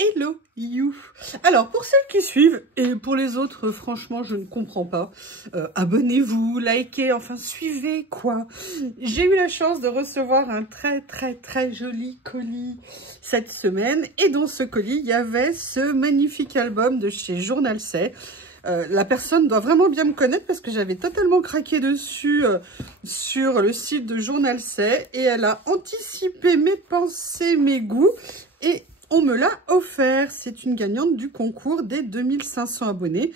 Hello you. Alors pour celles qui suivent et pour les autres franchement je ne comprends pas, abonnez-vous, likez, enfin suivez quoi. J'ai eu la chance de recevoir un très joli colis cette semaine et dans ce colis il y avait ce magnifique album de chez Journal C. La personne doit vraiment bien me connaître parce que j'avais totalement craqué dessus sur le site de Journal C et elle a anticipé mes pensées, mes goûts et on me l'a offert. C'est une gagnante du concours des 2500 abonnés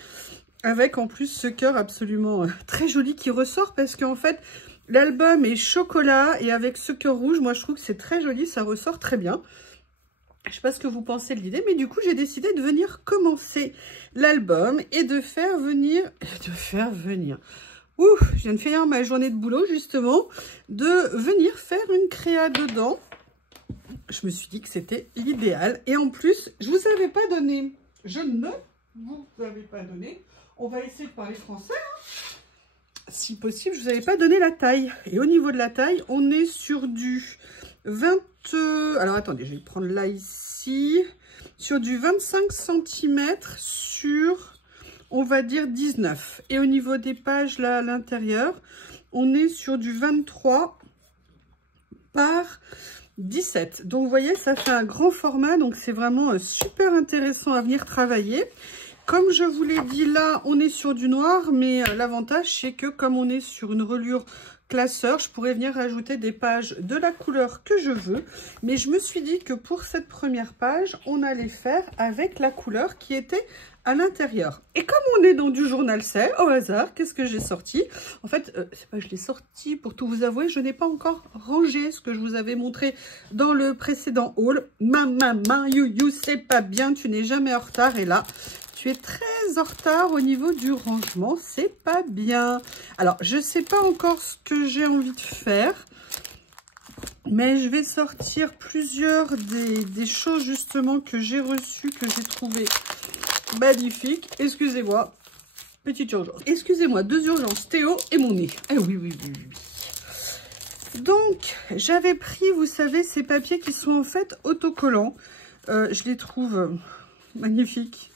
avec en plus ce cœur absolument très joli qui ressort parce qu'en fait l'album est chocolat et avec ce cœur rouge, moi je trouve que c'est très joli, ça ressort très bien. Je ne sais pas ce que vous pensez de l'idée, mais du coup, j'ai décidé de venir commencer l'album et de faire venir... Ouh, je viens de finir ma journée de boulot, justement, de venir faire une créa dedans. Je me suis dit que c'était l'idéal. Et en plus, je ne vous avais pas donné... Je ne vous avais pas donné... On va essayer de parler français, hein. Si possible, je ne vous avais pas donné la taille. Et au niveau de la taille, on est sur du 20... Alors, attendez, je vais le prendre là, ici. Sur du 25 cm sur, on va dire, 19. Et au niveau des pages, là, à l'intérieur, on est sur du 23 par 17. Donc, vous voyez, ça fait un grand format. Donc, c'est vraiment super intéressant à venir travailler. Comme je vous l'ai dit, là, on est sur du noir, mais l'avantage, c'est que comme on est sur une reliure classeur, je pourrais venir rajouter des pages de la couleur que je veux. Mais je me suis dit que pour cette première page, on allait faire avec la couleur qui était à l'intérieur. Et comme on est dans du Journal C, au hasard, qu'est-ce que j'ai sorti? En fait, c'est pas je l'ai sorti, pour tout vous avouer, je n'ai pas encore rangé ce que je vous avais montré dans le précédent haul. Maman, you, c'est pas bien, tu n'es jamais en retard. Et là, tu es très en retard au niveau du rangement, c'est pas bien. Alors, je sais pas encore ce que j'ai envie de faire, mais je vais sortir plusieurs des choses justement que j'ai reçues, que j'ai trouvées magnifiques. Excusez-moi, petite urgence. Excusez-moi, deux urgences, Théo et mon nez. Eh oui. Donc, j'avais pris, vous savez, ces papiers qui sont en fait autocollants. Je les trouve magnifiques.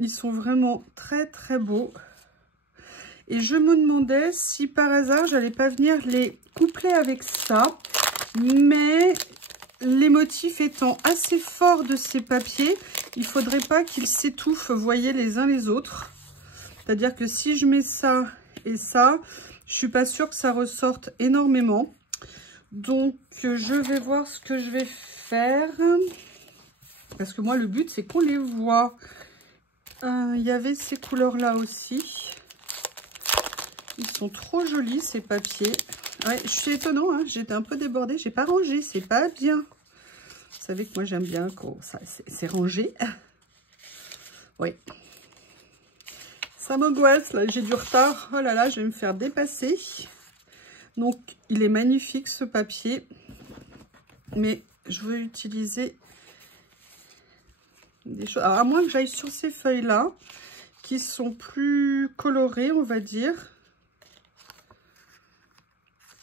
Ils sont vraiment très beaux. Et je me demandais si par hasard, j'allais pas venir les coupler avec ça. Mais les motifs étant assez forts de ces papiers, il faudrait pas qu'ils s'étouffent, vous voyez, les uns les autres. C'est-à-dire que si je mets ça et ça, je suis pas sûre que ça ressorte énormément. Donc, je vais voir ce que je vais faire. Parce que moi, le but, c'est qu'on les voit. Il y avait ces couleurs-là aussi. Ils sont trop jolis, ces papiers. Ouais, je suis étonnant, hein, j'étais un peu débordée. J'ai pas rangé, c'est pas bien. Vous savez que moi, j'aime bien quand c'est rangé. Oui. Ça m'angoisse, là, j'ai du retard. Oh là là, je vais me faire dépasser. Donc, il est magnifique, ce papier. Mais je veux utiliser... des choses. Alors, à moins que j'aille sur ces feuilles-là, qui sont plus colorées, on va dire,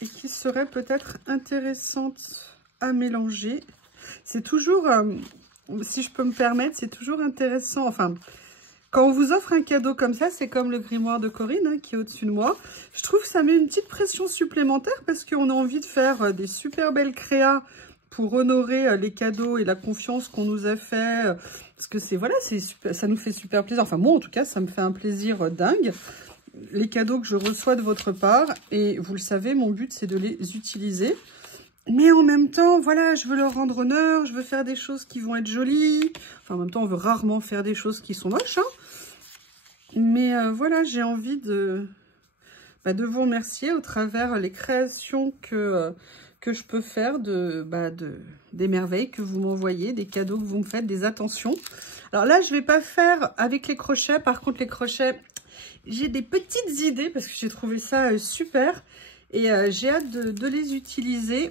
et qui seraient peut-être intéressantes à mélanger. C'est toujours, si je peux me permettre, c'est toujours intéressant. Enfin, quand on vous offre un cadeau comme ça, c'est comme le grimoire de Corinne, hein, qui est au-dessus de moi. Je trouve que ça met une petite pression supplémentaire parce qu'on a envie de faire des super belles créas pour honorer les cadeaux et la confiance qu'on nous a fait. Parce que c'est voilà, ça nous fait super plaisir. Enfin, moi, en tout cas, ça me fait un plaisir dingue. Les cadeaux que je reçois de votre part. Et vous le savez, mon but, c'est de les utiliser. Mais en même temps, voilà, je veux leur rendre honneur. Je veux faire des choses qui vont être jolies. Enfin, en même temps, on veut rarement faire des choses qui sont moches, hein. Mais voilà, j'ai envie de vous remercier au travers les créations que je peux faire des merveilles que vous m'envoyez, des cadeaux que vous me faites, des attentions. Alors là, je ne vais pas faire avec les crochets. Par contre, les crochets, j'ai des petites idées parce que j'ai trouvé ça super. Et j'ai hâte de les utiliser.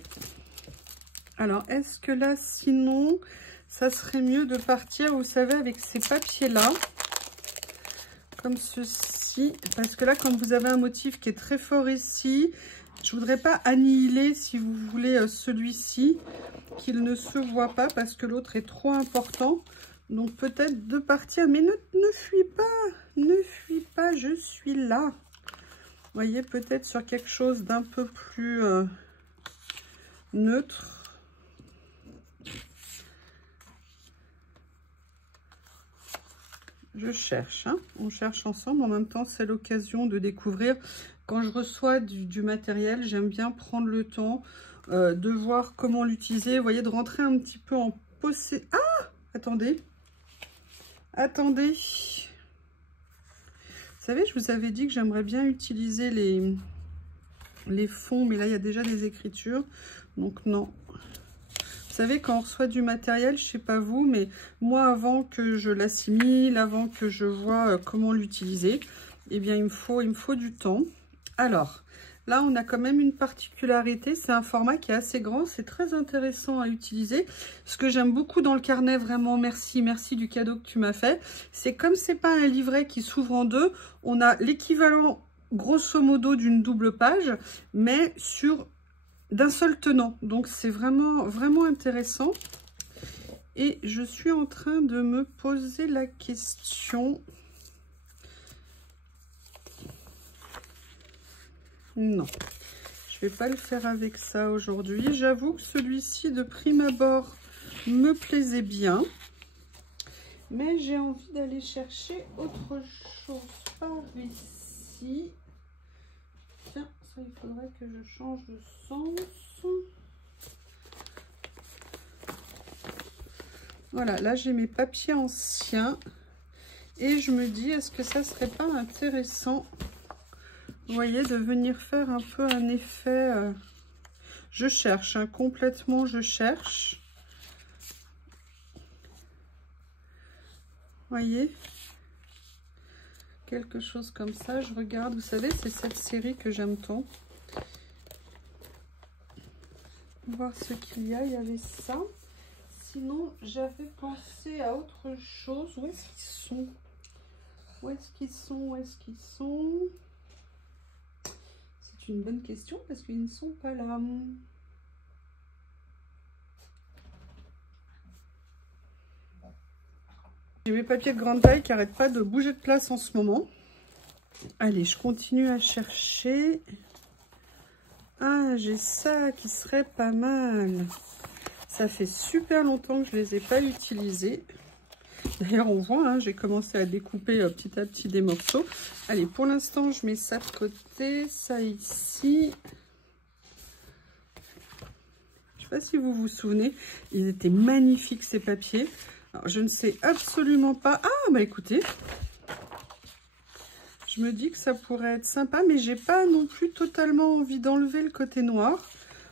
Alors, est-ce que là, sinon, ça serait mieux de partir, vous savez, avec ces papiers-là, comme ceci. Parce que là, quand vous avez un motif qui est très fort ici, je voudrais pas annihiler, si vous voulez, celui-ci, qu'il ne se voit pas parce que l'autre est trop important. Donc peut-être de partir, mais ne fuis pas, je suis là. Vous voyez, peut-être sur quelque chose d'un peu plus neutre. Je cherche, hein. On cherche ensemble. En même temps, c'est l'occasion de découvrir. Quand je reçois du matériel, j'aime bien prendre le temps de voir comment l'utiliser. Vous voyez, de rentrer un petit peu en possession. Ah! Attendez. Attendez. Vous savez, je vous avais dit que j'aimerais bien utiliser les fonds, mais là, il y a déjà des écritures. Donc, non. Vous savez, quand on reçoit du matériel, je ne sais pas vous, mais moi, avant que je l'assimile, avant que je vois comment l'utiliser, eh bien, il me faut du temps. Alors, là, on a quand même une particularité. C'est un format qui est assez grand. C'est très intéressant à utiliser. Ce que j'aime beaucoup dans le carnet, vraiment, merci du cadeau que tu m'as fait. C'est comme c'est pas un livret qui s'ouvre en deux, on a l'équivalent, grosso modo, d'une double page, mais sur d'un seul tenant. Donc c'est vraiment intéressant. Et je suis en train de me poser la question. Non, je vais pas le faire avec ça aujourd'hui. J'avoue que celui-ci de prime abord me plaisait bien, mais j'ai envie d'aller chercher autre chose par ici. Tiens, ça, il faudrait que je change de sens. Voilà, là j'ai mes papiers anciens et je me dis, est-ce que ça serait pas intéressant, vous voyez, de venir faire un peu un effet, je cherche, hein, complètement je cherche, vous voyez, quelque chose comme ça, je regarde, vous savez, c'est cette série que j'aime tant. Voir ce qu'il y a, il y avait ça. Sinon, j'avais pensé à autre chose. Où est-ce qu'ils sont? Où est-ce qu'ils sont? Où est-ce qu'ils sont? C'est une bonne question parce qu'ils ne sont pas là. J'ai mes papiers de grande taille qui n'arrêtent pas de bouger de place en ce moment. Allez, je continue à chercher. Ah, j'ai ça qui serait pas mal. Ça fait super longtemps que je ne les ai pas utilisés. D'ailleurs, on voit, hein, j'ai commencé à découper petit à petit des morceaux. Allez, pour l'instant, je mets ça de côté, ça ici. Je ne sais pas si vous vous souvenez, ils étaient magnifiques ces papiers. Alors, je ne sais absolument pas... Ah, bah écoutez, je me dis que ça pourrait être sympa, mais j'ai pas non plus totalement envie d'enlever le côté noir.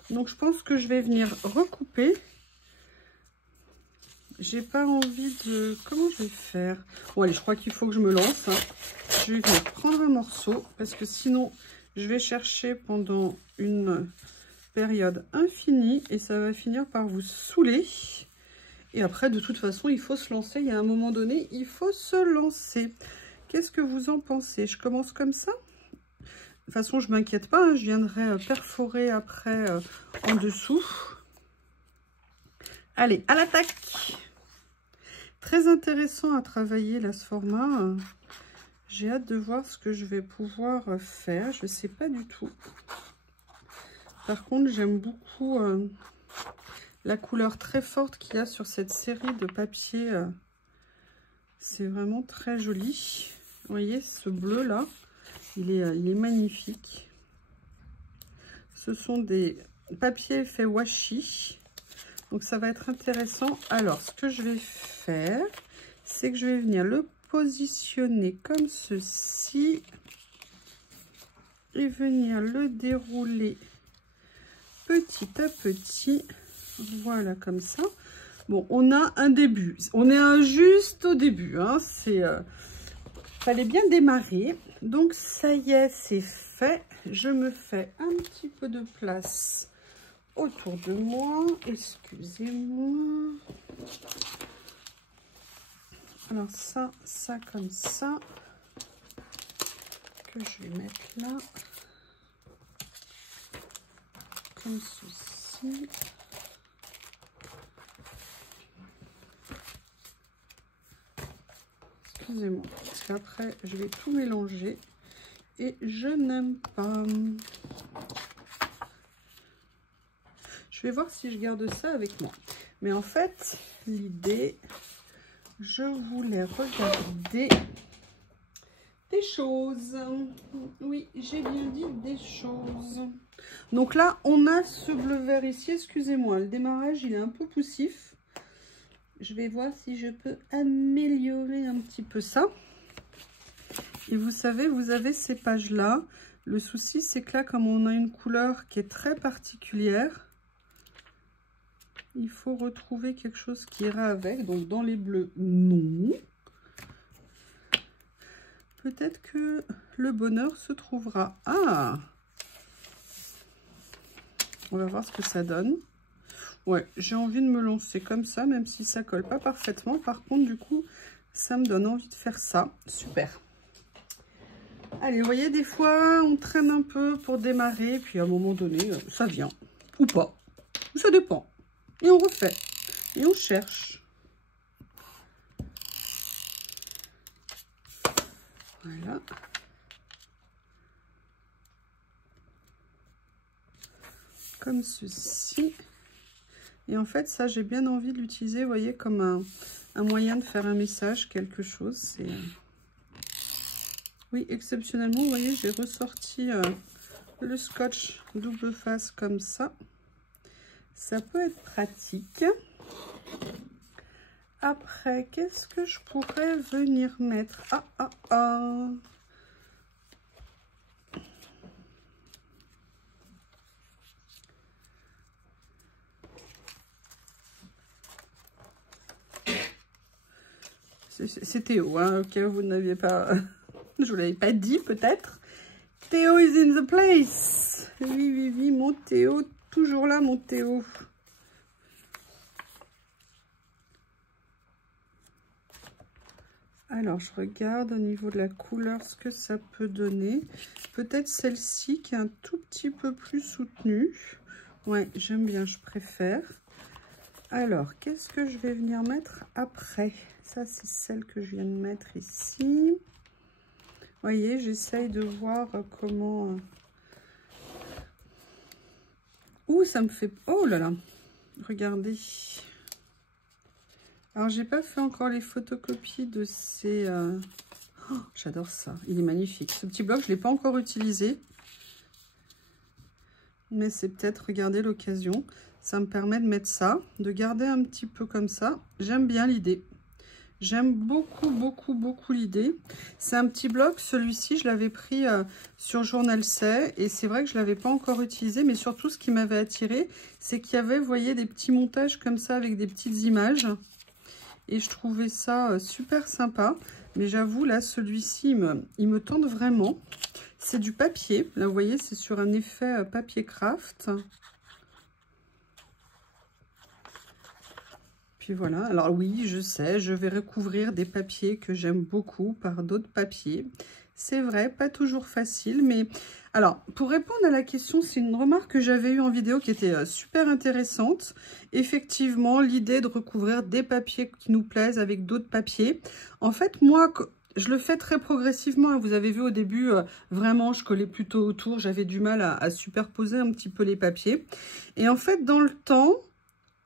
Donc, je pense que je vais venir recouper. J'ai pas envie de... Comment je vais faire? Bon, allez, je crois qu'il faut que je me lance. Hein. Je vais venir prendre un morceau, parce que sinon, je vais chercher pendant une période infinie, et ça va finir par vous saouler. Et après, de toute façon, il faut se lancer. Il y a un moment donné, il faut se lancer. Qu'est-ce que vous en pensez? Je commence comme ça? De toute façon, je ne m'inquiète pas. Hein, je viendrai perforer après en dessous. Allez, à l'attaque! Très intéressant à travailler là, ce format. J'ai hâte de voir ce que je vais pouvoir faire. Je ne sais pas du tout. Par contre, j'aime beaucoup la couleur très forte qu'il y a sur cette série de papiers. C'est vraiment très joli. Vous voyez, ce bleu là, il est magnifique. Ce sont des papiers faits washi. Donc ça va être intéressant. Alors, ce que je vais faire, c'est que je vais venir le positionner comme ceci. Et venir le dérouler petit à petit. Voilà, comme ça. Bon, on a un début. On est juste au début. Hein. Fallait bien démarrer. Donc, ça y est, c'est fait. Je me fais un petit peu de place autour de moi. Excusez-moi. Alors, ça comme ça. Que je vais mettre là. Comme ceci. excusez-moi, parce qu'après je vais tout mélanger et je n'aime pas. Je vais voir si je garde ça avec moi. Mais en fait, l'idée, je voulais regarder des choses. Oui, j'ai bien dit des choses. Donc là, on a ce bleu vert ici. Excusez-moi, le démarrage, il est un peu poussif. Je vais voir si je peux améliorer un petit peu ça. Et vous savez, vous avez ces pages-là. Le souci, c'est que là, comme on a une couleur qui est très particulière, il faut retrouver quelque chose qui ira avec. Donc, dans les bleus, non. Peut-être que le bonheur se trouvera. Ah! On va voir ce que ça donne. Ouais, j'ai envie de me lancer comme ça, même si ça colle pas parfaitement. Par contre, du coup, ça me donne envie de faire ça. Super. Allez, vous voyez, des fois, on traîne un peu pour démarrer. Puis, à un moment donné, ça vient. Ou pas. Ça dépend. Et on refait. Et on cherche. Voilà. Comme ceci. Et en fait, ça, j'ai bien envie de l'utiliser, vous voyez, comme un moyen de faire un message, quelque chose. C'est oui, exceptionnellement, vous voyez, j'ai ressorti le scotch double face comme ça. Ça peut être pratique. Après, qu'est-ce que je pourrais venir mettre? C'est Théo, hein, ok, vous n'aviez pas... je vous l'avais pas dit, peut-être. Théo is in the place. Oui, oui, oui, mon Théo, toujours là, mon Théo. Alors, je regarde au niveau de la couleur ce que ça peut donner. Peut-être celle-ci qui est un tout petit peu plus soutenue. Ouais, j'aime bien, je préfère. Alors, qu'est-ce que je vais venir mettre après? Ça, c'est celle que je viens de mettre ici. Vous voyez, j'essaye de voir comment... Ouh, ça me fait... Oh là là! Regardez. Alors, j'ai pas fait encore les photocopies de ces... Oh, j'adore ça. Il est magnifique. Ce petit bloc, je ne l'ai pas encore utilisé. Mais c'est peut-être, regardez, l'occasion. Ça me permet de mettre ça, de garder un petit peu comme ça. J'aime bien l'idée. J'aime beaucoup, beaucoup, beaucoup l'idée. C'est un petit bloc. Celui-ci, je l'avais pris sur Journal C. Et c'est vrai que je ne l'avais pas encore utilisé. Mais surtout, ce qui m'avait attiré, c'est qu'il y avait, vous voyez, des petits montages comme ça avec des petites images. Et je trouvais ça super sympa. Mais j'avoue, là, celui-ci, il me tente vraiment. C'est du papier. Là, vous voyez, c'est sur un effet papier craft. Puis voilà. Alors oui, je sais, je vais recouvrir des papiers que j'aime beaucoup par d'autres papiers. C'est vrai, pas toujours facile, mais... Alors, pour répondre à la question, c'est une remarque que j'avais eue en vidéo qui était super intéressante. Effectivement, l'idée de recouvrir des papiers qui nous plaisent avec d'autres papiers. En fait, moi, je le fais très progressivement. Vous avez vu au début, vraiment, je collais plutôt autour. J'avais du mal à superposer un petit peu les papiers. Et en fait, dans le temps...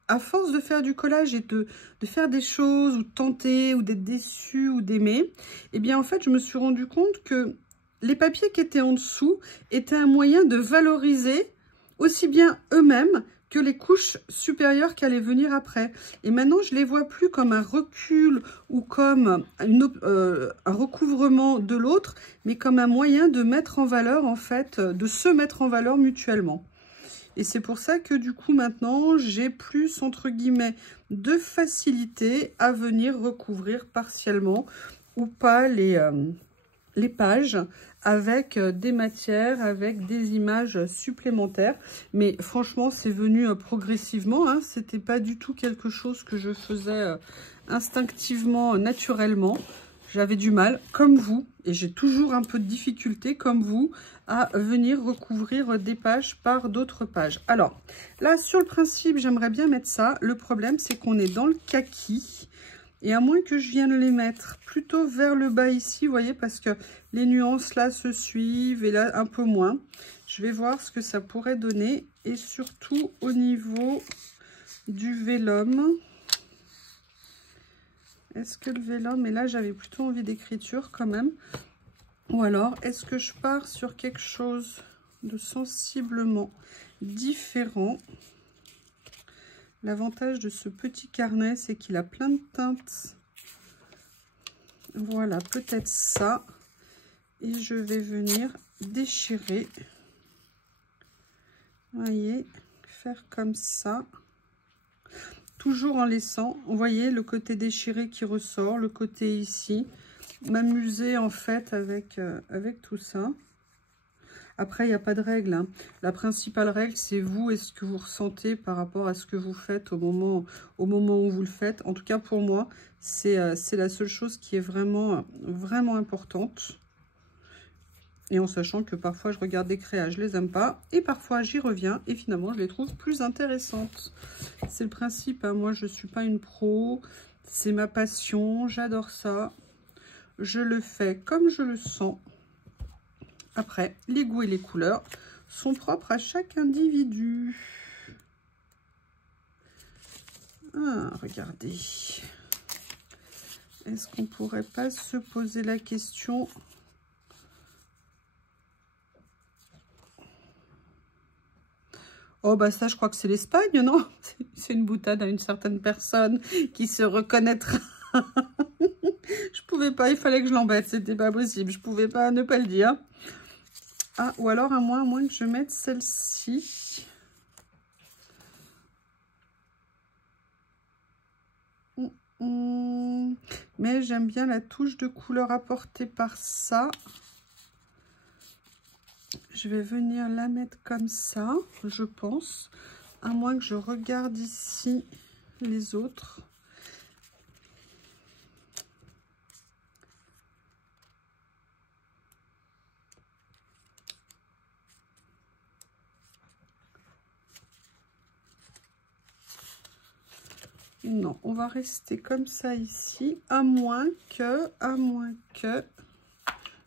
À force de faire du collage et de faire des choses, ou de tenter, ou d'être déçu, ou d'aimer, eh bien, en fait, je me suis rendu compte que les papiers qui étaient en dessous étaient un moyen de valoriser aussi bien eux-mêmes que les couches supérieures qui allaient venir après. Et maintenant, je les vois plus comme un recul ou comme un recouvrement de l'autre, mais comme un moyen de mettre en valeur, en fait, de se mettre en valeur mutuellement. Et c'est pour ça que du coup maintenant j'ai plus entre guillemets de facilité à venir recouvrir partiellement ou pas les pages avec des matières, avec des images supplémentaires. Mais franchement c'est venu progressivement, hein. C'était pas du tout quelque chose que je faisais instinctivement, naturellement. J'avais du mal, comme vous, et j'ai toujours un peu de difficulté, comme vous, à venir recouvrir des pages par d'autres pages. Alors, là, sur le principe, j'aimerais bien mettre ça. Le problème, c'est qu'on est dans le kaki. Et à moins que je vienne les mettre plutôt vers le bas ici, vous voyez, parce que les nuances là se suivent et là un peu moins. Je vais voir ce que ça pourrait donner. Et surtout au niveau du vélum. Est-ce que le vélum, et là j'avais plutôt envie d'écriture quand même. Ou alors, est-ce que je pars sur quelque chose de sensiblement différent? L'avantage de ce petit carnet, c'est qu'il a plein de teintes. Voilà, peut-être ça. Et je vais venir déchirer. Vous voyez, faire comme ça. Toujours en laissant, vous voyez, le côté déchiré qui ressort, le côté ici. M'amuser en fait avec tout ça. Après, il n'y a pas de règle, hein. La principale règle, c'est vous et ce que vous ressentez par rapport à ce que vous faites au moment où vous le faites. En tout cas, pour moi, c'est la seule chose qui est vraiment, vraiment importante. Et en sachant que parfois, je regarde des créas, je les aime pas. Et parfois, j'y reviens et finalement, je les trouve plus intéressantes. C'est le principe, hein. Moi, je ne suis pas une pro. C'est ma passion. J'adore ça. Je le fais comme je le sens. Après, les goûts et les couleurs sont propres à chaque individu. Ah, regardez. Est-ce qu'on pourrait pas se poser la question? Oh, bah ça, je crois que c'est l'Espagne, non? C'est une boutade à une certaine personne qui se reconnaîtra. Je pouvais pas, il fallait que je l'embête, c'était pas possible. Je pouvais pas ne pas le dire. Ah, ou alors à moins que je mette celle-ci. Mais j'aime bien la touche de couleur apportée par ça. Je vais venir la mettre comme ça, je pense. À moins que je regarde ici les autres. Non, on va rester comme ça ici, à moins que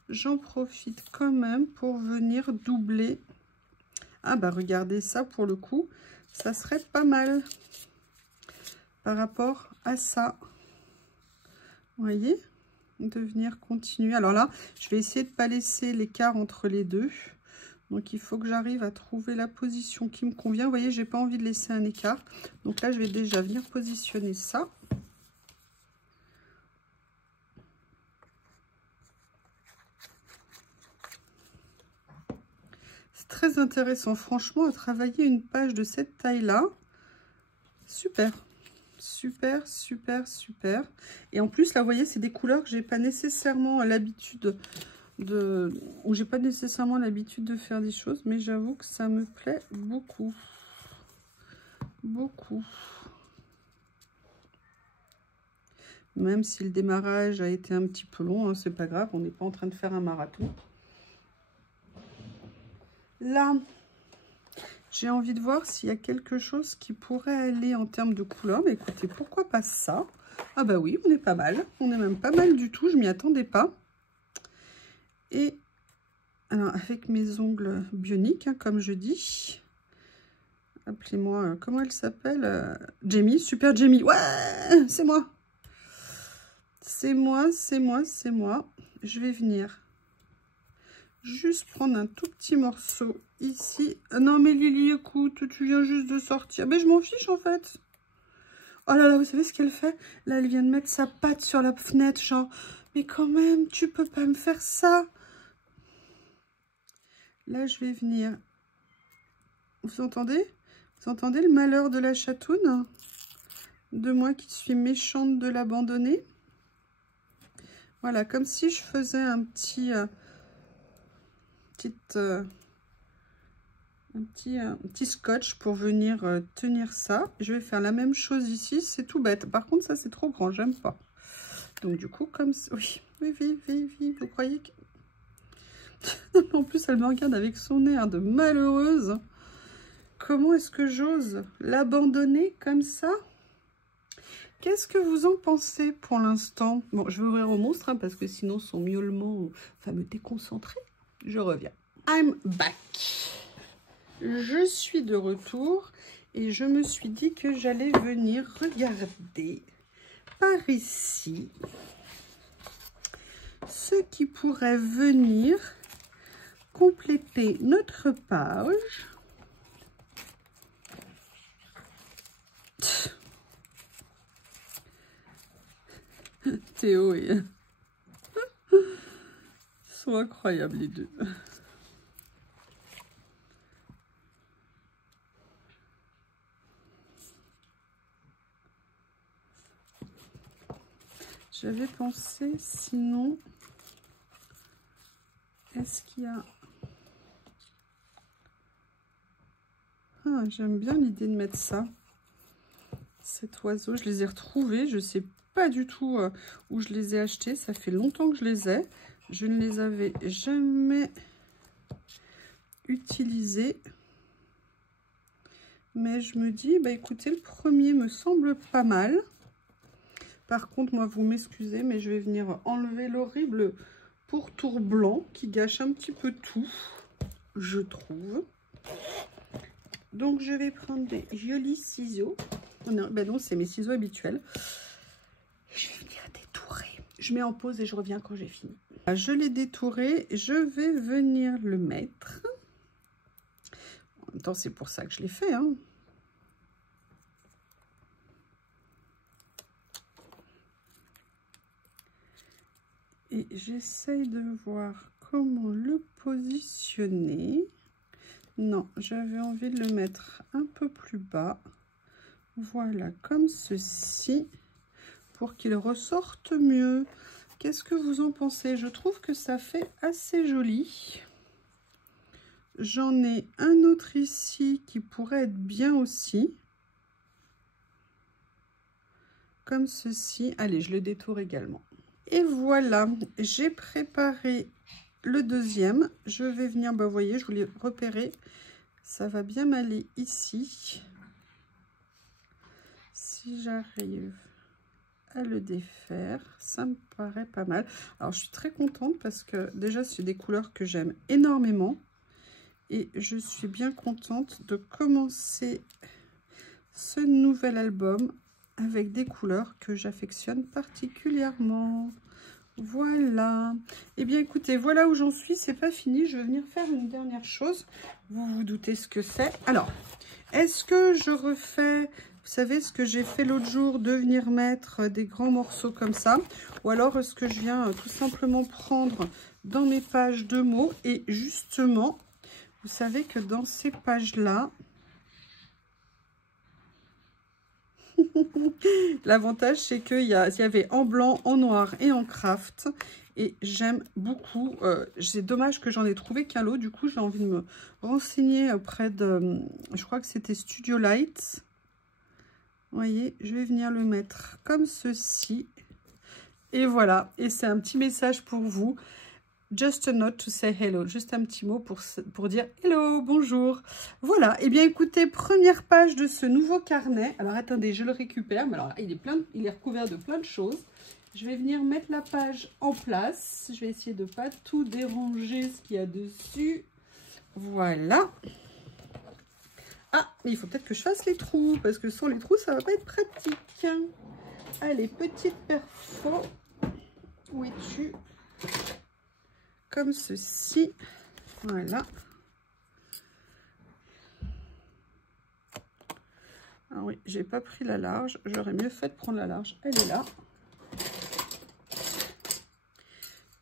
j'en profite quand même pour venir doubler. Ah bah regardez ça, pour le coup, ça serait pas mal par rapport à ça. Vous voyez, de venir continuer. Alors là, je vais essayer de ne pas laisser l'écart entre les deux. Donc, il faut que j'arrive à trouver la position qui me convient. Vous voyez, j'ai pas envie de laisser un écart. Donc là, je vais déjà venir positionner ça. C'est très intéressant, franchement, à travailler une page de cette taille-là. Super. Super, super, super. Et en plus, là, vous voyez, c'est des couleurs que j'ai pas nécessairement l'habitude de faire des choses, mais j'avoue que ça me plaît beaucoup. Beaucoup. Même si le démarrage a été un petit peu long, hein, c'est pas grave, on n'est pas en train de faire un marathon. Là, j'ai envie de voir s'il y a quelque chose qui pourrait aller en termes de couleur. Mais écoutez, pourquoi pas ça? Ah bah oui, on est pas mal. On est même pas mal du tout, je m'y attendais pas. Et alors, avec mes ongles bioniques, hein, comme je dis. Appelez-moi, comment elle s'appelle? Jamie, super Jamie. Ouais, c'est moi. C'est moi, c'est moi, c'est moi. Je vais venir juste prendre un tout petit morceau ici. Non mais Lily, écoute, tu viens juste de sortir. Mais je m'en fiche en fait. Oh là là, vous savez ce qu'elle fait? Là, elle vient de mettre sa patte sur la fenêtre, genre, mais quand même, tu peux pas me faire ça. Là, je vais venir. Vous entendez? Vous entendez le malheur de la chatoune? De moi qui suis méchante de l'abandonner. Voilà, comme si je faisais un petit... un petit scotch pour venir tenir ça. Je vais faire la même chose ici, c'est tout bête. Par contre, ça, c'est trop grand, j'aime pas. Donc, du coup, comme ça... Oui, vous croyez que... En plus, elle me regarde avec son air de malheureuse. Comment est-ce que j'ose l'abandonner comme ça? Qu'est-ce que vous en pensez pour l'instant? Bon, je vais ouvrir au monstre, hein, parce que sinon son miaulement va me déconcentrer. Je reviens. I'm back. Je suis de retour et je me suis dit que j'allais venir regarder par ici ce qui pourrait venir compléter notre page. Théo et... Ils sont incroyables les deux. J'avais pensé, sinon, est-ce qu'il y a... Ah, j'aime bien l'idée de mettre ça. Cet oiseau, je les ai retrouvés. Je ne sais pas du tout où je les ai achetés. Ça fait longtemps que je les ai. Je ne les avais jamais utilisés. Mais je me dis, bah écoutez, le premier me semble pas mal. Par contre, moi, vous m'excusez, mais je vais venir enlever l'horrible pourtour blanc qui gâche un petit peu tout, je trouve. Donc, je vais prendre des jolis ciseaux. Non, ben non, c'est mes ciseaux habituels. Je vais venir détourer. Je mets en pause et je reviens quand j'ai fini. Je l'ai détouré. Je vais venir le mettre. En même temps, c'est pour ça que je l'ai fait, hein. Et j'essaye de voir comment le positionner. Non, j'avais envie de le mettre un peu plus bas. Voilà, comme ceci, pour qu'il ressorte mieux. Qu'est-ce que vous en pensez? Je trouve que ça fait assez joli. J'en ai un autre ici qui pourrait être bien aussi. Comme ceci. Allez, je le détourne également. Et voilà, j'ai préparé le deuxième. Je vais venir, bah, vous voyez, je vous l'ai repéré. Ça va bien m'aller ici. Si j'arrive à le défaire, ça me paraît pas mal. Alors, je suis très contente parce que déjà, c'est des couleurs que j'aime énormément. Et je suis bien contente de commencer ce nouvel album avec des couleurs que j'affectionne particulièrement. Voilà. Eh bien, écoutez, voilà où j'en suis. C'est pas fini. Je vais venir faire une dernière chose. Vous vous doutez ce que c'est. Alors, est-ce que je refais, vous savez, ce que j'ai fait l'autre jour, de venir mettre des grands morceaux comme ça? Ou alors, est-ce que je viens tout simplement prendre dans mes pages de mots? Et justement, vous savez que dans ces pages-là, l'avantage, c'est qu'il y avait en blanc, en noir et en craft. Et j'aime beaucoup. C'est dommage que j'en ai trouvé qu'un lot. Du coup, j'ai envie de me renseigner auprès de... Je crois que c'était Studio Light. Vous voyez, je vais venir le mettre comme ceci. Et voilà. Et c'est un petit message pour vous. Just a note to say hello. Juste un petit mot pour dire hello, bonjour. Voilà. Eh bien, écoutez, première page de ce nouveau carnet. Alors, attendez, je le récupère. Mais alors, il est recouvert de plein de choses. Je vais venir mettre la page en place. Je vais essayer de ne pas tout déranger ce qu'il y a dessus. Voilà. Ah, mais il faut peut-être que je fasse les trous. Parce que sans les trous, ça ne va pas être pratique. Allez, petite perfo. Où es-tu ? Comme ceci, voilà. Ah oui, j'ai pas pris la large, j'aurais mieux fait de prendre la large, elle est là.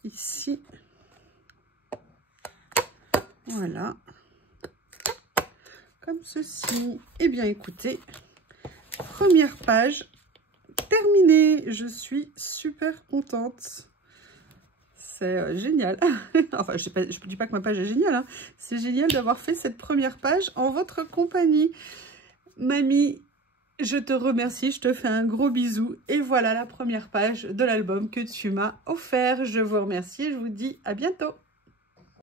Ici, voilà. Comme ceci. Eh bien, écoutez, première page terminée. Je suis super contente. C'est génial. Enfin, je ne dis pas que ma page est géniale. Hein. C'est génial d'avoir fait cette première page en votre compagnie. Mamie, je te remercie. Je te fais un gros bisou. Et voilà la première page de l'album que tu m'as offert. Je vous remercie et je vous dis à bientôt.